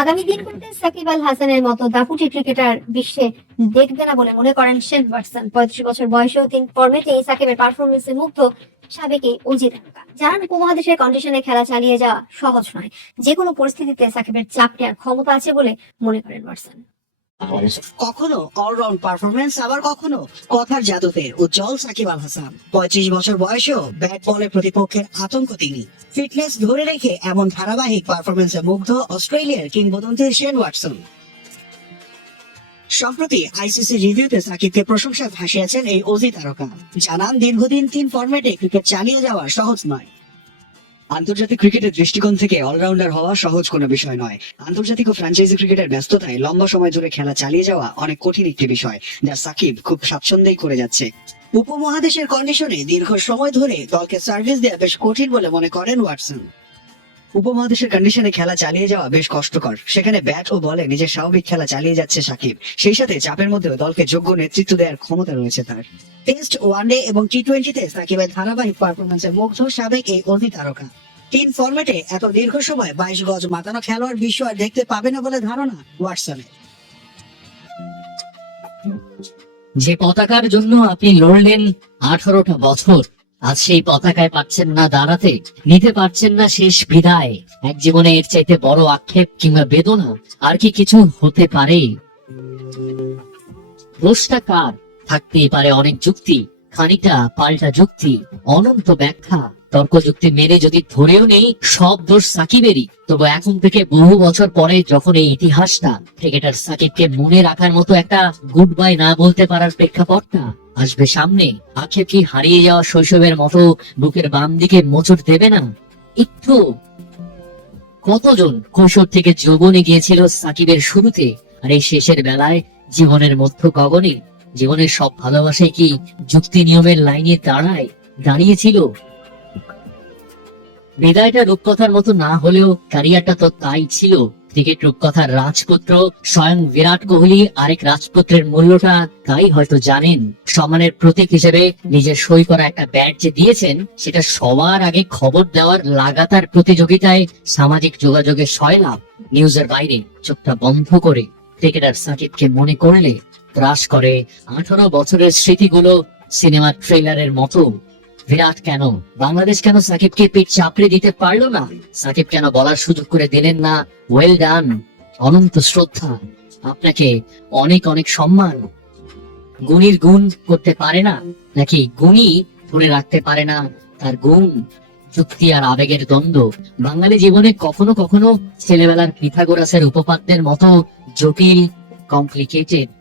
আগামী দিনগুলোতে সাকিব আল হাসানের মতো দাপুটে ক্রিকেটার বিশ্বে দেখবে না বলে মনে করেন শেন ওয়াটসন। 35 বছর বয়সেও তিন ফরম্যাটেই সাকিবের পারফরমেন্সে মুগ্ধ সাবেক এই অজি তারকা। জানান, উপমহাদেশের কন্ডিশনে খেলা চালিয়ে যাওয়া সহজ নয়, যে কোনো পরিস্থিতিতে সাকিবের চাপ নেওয়ার ক্ষমতা আছে বলে মনে করেন ওয়াটসন। কখনো অলরাউন্ড পারফরমেন্স, আবার কখনো কথার জাদুতে উজ্জ্বল সাকিব আল হাসান। 35 বছর বয়সেও ব্যাট বলে প্রতিপক্ষের আতঙ্ক তিনি। ফিটনেস ধরে রেখে এমন ধারাবাহিক পারফরমেন্সে মুগ্ধ অস্ট্রেলিয়ার কিংবদন্তি শেন ওয়াটসন। সম্প্রতি আইসিসি রিভিউতে সাকিবকে প্রশংসায় ভাসিয়েছেন এই অজি তারকা। জানান, দীর্ঘদিন 3 ফরম্যাটে ক্রিকেট চালিয়ে যাওয়া সহজ নয়। আন্তর্জাতিক ক্রিকেটের দৃষ্টিকোণ থেকে অলরাউন্ডার হওয়া সহজ কোনো বিষয় নয়। আন্তর্জাতিক ও ফ্র্যাঞ্চাইজি ক্রিকেটের ব্যস্ততায় লম্বা সময় ধরে খেলা চালিয়ে যাওয়া অনেক কঠিন একটি বিষয়, যা সাকিব খুব স্বাচ্ছন্দ্যেই করে যাচ্ছে। উপমহাদেশের কন্ডিশনে দীর্ঘ সময় ধরে দলকে সার্ভিস দেওয়া বেশ কঠিন বলে মনে করেন ওয়াটসন। উপমহাদেশের কন্ডিশনে খেলা চালিয়ে যাওয়া বেশ কষ্টকর। সেখানে ব্যাট ও বলে নিজের স্বাভাবিক খেলা চালিয়ে যাচ্ছে সাকিব। সেই সাথে চাপের মধ্যেও দলকে যোগ্য নেতৃত্ব দেওয়ার ক্ষমতা রয়েছে তার। টেস্ট, ওয়ানডে এবং টি-20তে সাকিবের ধারাবাহিক পারফরমেন্সে মুগ্ধ সাবেক এই অজি তারকা। 3 ফরম্যাটে এত দীর্ঘ সময় 22 গজ মাতানো খেলোয়াড় বিশ্ব আর দেখতে পাবে না বলে ধারণা ওয়াটসনের। যে পতাকার জন্য আপনি লড়লেন 18টা বছর, আজ সেই পতাকায় পারছেন না দাঁড়াতে, নিতে পারছেন না শেষ বিদায়। এক জীবনে এর চাইতে বড় আক্ষেপ কিংবা বেদনা আর কি কিছু হতে পারে? দোষটা কার? থাকতেই পারে অনেক যুক্তি, খানিকটা পাল্টা যুক্তি, অনন্ত ব্যাখ্যা। তর্ক যুক্তি মেনে যদি ধরেও নেই সব দোষ সাকিবেরই, তবে এখন থেকে বহু বছর পরে যখন এই ইতিহাসটা ক্রিকেটার সাকিবকে মনে রাখার মতো একটা গুড বাই না বলতে পারার প্রেক্ষাপটটা আসবে সামনে, আক্ষেপ কি হারিয়ে যাওয়া শৈশবের মতো বুকের বাম দিকে মোচড় দেবে না একটু? কতজন কৈশোর থেকে যৌবনে গিয়েছিল সাকিবের শুরুতে, আর এই শেষের বেলায় জীবনের মধ্য গগনে জীবনের সব ভালোবাসায় কি যুক্তি নিয়মের লাইনে দাঁড়িয়েছিল? বিদায়টা রূপকথার মতো না হলেও ক্যারিয়ারটা তো তাই ছিল। ক্রিকেট রূপকথার রাজপুত্র স্বয়ং বিরাট কোহলি আরেক রাজপুত্রের মূল্যটা তাই হয়তো জানেন। সম্মানের প্রতীক হিসেবে নিজের সই করা একটা ব্যাট যে দিয়েছেন, সেটা সবার আগে খবর দেওয়ার লাগাতার প্রতিযোগিতায় সামাজিক যোগাযোগের সয়লাভ। নিউজের বাইরে চোখটা বন্ধ করে ক্রিকেটার সাকিবকে মনে করলে ত্রাস করে 18 বছরের স্মৃতিগুলো সিনেমার ট্রেলারের মতো। বিরাট কেন, বাংলাদেশ কেন সাকিবকে পিঠ চাপড়ে দিতে পারলো না? সাকিব কেন বলার সুযোগ করে দিলেন না ওয়েল ডান, অনন্ত শ্রদ্ধা, আপনাকে অনেক অনেক সম্মান? গুণীর গুণ করতে পারে না, নাকি গুণী ধরে রাখতে পারে না তার গুণ? যুক্তি আর আবেগের দ্বন্দ্ব বাঙালি জীবনে কখনো কখনো ছেলেবেলার পিথাগোরাসের উপপাদ্যের মতো জটিল, কমপ্লিকেটেড।